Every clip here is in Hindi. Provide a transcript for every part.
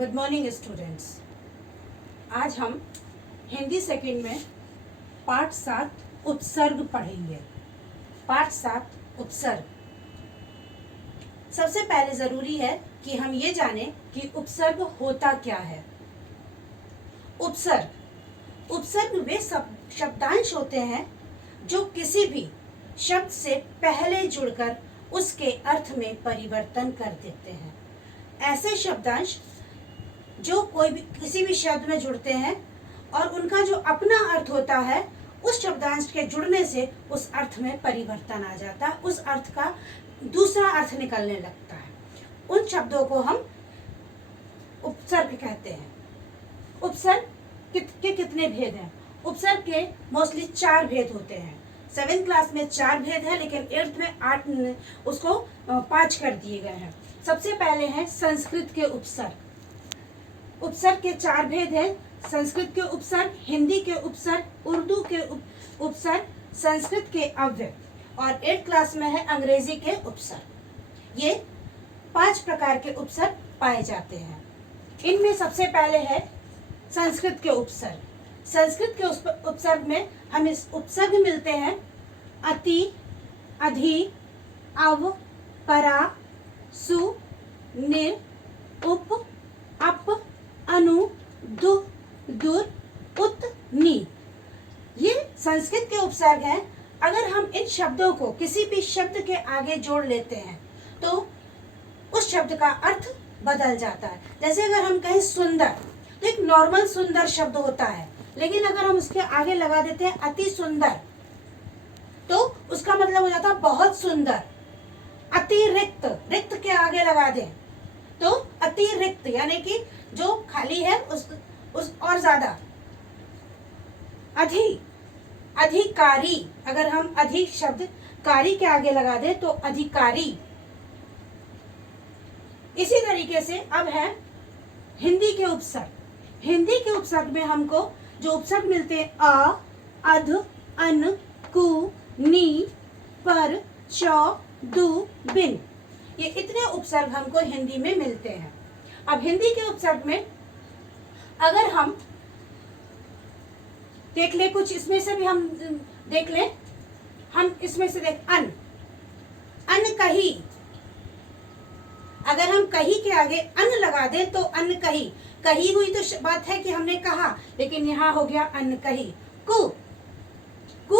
Good morning students. आज हम हिंदी सेकंड में पाठ 7 उपसर्ग पढ़ेंगे। पाठ 7 उपसर्ग। सबसे पहले जरूरी है कि हम ये जानें कि उपसर्ग होता क्या है। उपसर्ग वे शब्दांश होते हैं जो किसी भी शब्द से पहले जुड़कर उसके अर्थ में परिवर्तन कर देते हैं। ऐसे शब्दांश जो किसी भी शब्द में जुड़ते हैं और उनका जो अपना अर्थ होता है, उस शब्दांश के जुड़ने से उस अर्थ में परिवर्तन आ जाता है, उस अर्थ का दूसरा अर्थ निकलने लगता है। उन शब्दों को हम उपसर्ग कहते हैं। उपसर्ग के कितने भेद हैं? उपसर्ग के मोस्टली 4 भेद होते हैं। 7th क्लास में 4 भेद है, लेकिन 8th में 8 उसको 5 कर दिए गए हैं। सबसे पहले है संस्कृत के उपसर्ग। उपसर्ग के 4 भेद हैं। संस्कृत के उपसर्ग, हिंदी के उपसर्ग, उर्दू के उपसर्ग, संस्कृत के अव्यय, और 8th क्लास में है अंग्रेजी के उपसर्ग। ये 5 प्रकार के उपसर्ग पाए जाते हैं। इनमें सबसे पहले है संस्कृत के उपसर्ग। संस्कृत के उपसर्ग में हमें उपसर्ग मिलते हैं अति, अधि, अव, परा, सु, निर, उप, अप, अनु, दु, दुर, उत, नी। ये संस्कृत के उपसर्ग हैं। अगर हम इन शब्दों को किसी भी शब्द के आगे जोड़ लेते हैं तो उस शब्द का अर्थ बदल जाता है। जैसे अगर हम कहें सुंदर, तो एक नॉर्मल सुंदर शब्द होता है, लेकिन अगर हम उसके आगे लगा देते हैं अति सुंदर, तो उसका मतलब हो जाता है बहुत सुंदर। अतिरिक्त, रिक्त के आगे लगा दें तो अतिरिक्त, यानी कि जो खाली है उस और ज्यादा। अधिकारी, अगर हम अधिक शब्द कारी के आगे लगा दें तो अधिकारी। इसी तरीके से अब है हिंदी के उपसर्ग। हिंदी के उपसर्ग में हमको जो उपसर्ग मिलते हैं अ, अध, अन, कु, नी, पर, चौ, दु, बिन। ये इतने उपसर्ग हमको हिंदी में मिलते हैं। अब हिंदी के उपसर्ग में अगर हम देख ले, कुछ इसमें से भी हम देख ले। हम इसमें से देख अन कही। अगर हम कही के आगे अन लगा दें तो अन कही। कही हुई तो बात है कि हमने कहा, लेकिन यहाँ हो गया अन कही। कु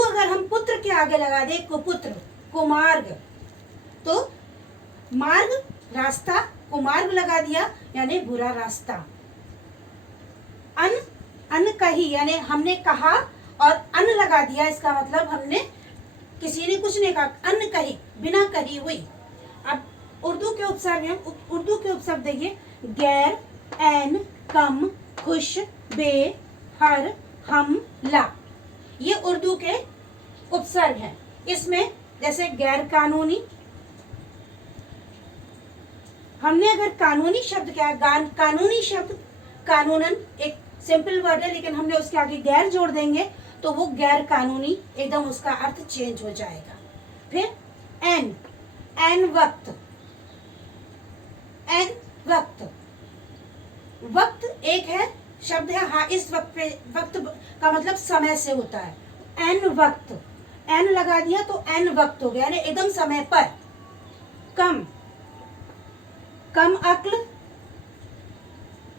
अगर हम पुत्र के आगे लगा दें, कुपुत्र, कुमार्ग, तो मार्ग रास्ता, कुमार्ग लगा दिया यानी बुरा रास्ता। अन कही यानी हमने कहा और अन लगा दिया, इसका मतलब हमने किसी ने कुछ नहीं कहा, अन कही, बिना कही हुई। अब उर्दू के उपसर्ग हैं। उर्दू के उपसर्ग देखिए गैर, एन, कम, खुश, बे, हर, हम, ला। ये उर्दू के उपसर्ग हैं। इसमें जैसे गैर कानूनी, हमने अगर कानूनी शब्द क्या, कानूनी शब्द, कानूनन एक सिंपल वर्ड है, लेकिन हमने उसके आगे गैर जोड़ देंगे तो वो गैर कानूनी, एकदम उसका अर्थ चेंज हो जाएगा। फिर एन वक्त, वक्त एक है शब्द है। हाँ, इस वक्त पे, वक्त का मतलब समय से होता है। एन वक्त, एन लगा दिया तो एन वक्त हो गया, यानी एकदम समय पर। कम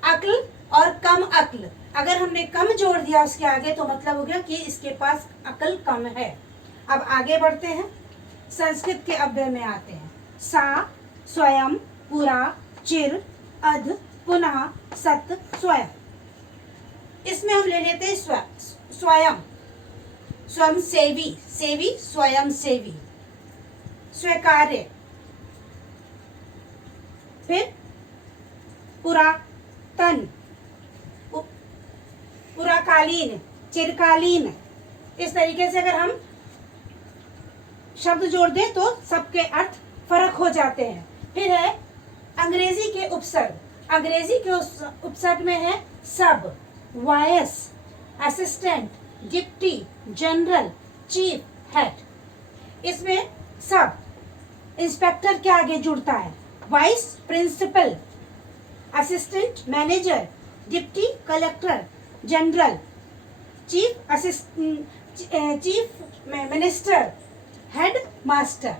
अक्ल और कम अक्ल, अगर हमने कम जोड़ दिया उसके आगे तो मतलब हो गया कि इसके पास अक्ल कम है। अब आगे बढ़ते हैं, संस्कृत के अव्यय में आते हैं। सा, स्वयं, पुरा, चिर, अध, पुनः, सत, स्वयं। इसमें हम ले लेते हैं स्वयं, स्वयं सेवी, स्वयं सेवी। स्वीकार्य, फिर पुरातन, पुराकालीन, चिरकालीन। इस तरीके से अगर हम शब्द जोड़ दें तो सबके अर्थ फर्क हो जाते हैं। फिर है अंग्रेजी के उपसर्ग। अंग्रेजी के उपसर्ग में है sub, vice, assistant, deputy, general, chief, head. इसमें सब इंस्पेक्टर के आगे जुड़ता है, vice principal, assistant manager, deputy collector general, chief minister, head master.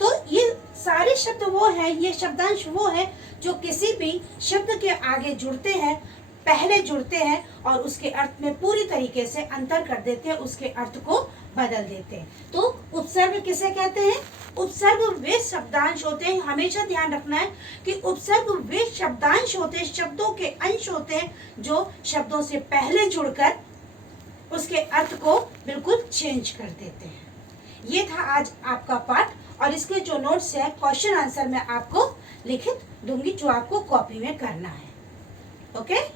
तो ये सारे शब्द वो हैं, ये शब्दांश वो हैं जो किसी भी शब्द के आगे जुड़ते हैं, पहले जुड़ते हैं और उसके अर्थ में पूरी तरीके से अंतर कर देते हैं, उसके अर्थ को बदल देते हैं। तो उपसर्ग किसे कहते हैं? उपसर्ग वे शब्दांश होते हैं, हमेशा ध्यान रखना है कि उपसर्ग वे शब्दांश होते हैं, शब्दों के अंश होते हैं जो शब्दों से पहले जुड़कर उसके अर्थ को बिल्कुल चेंज कर देते हैं। ये था आज आपका पाठ और इसके जो नोट्स है, क्वेश्चन आंसर मैं आपको लिखित दूंगी जो आपको कॉपी में करना है। ओके।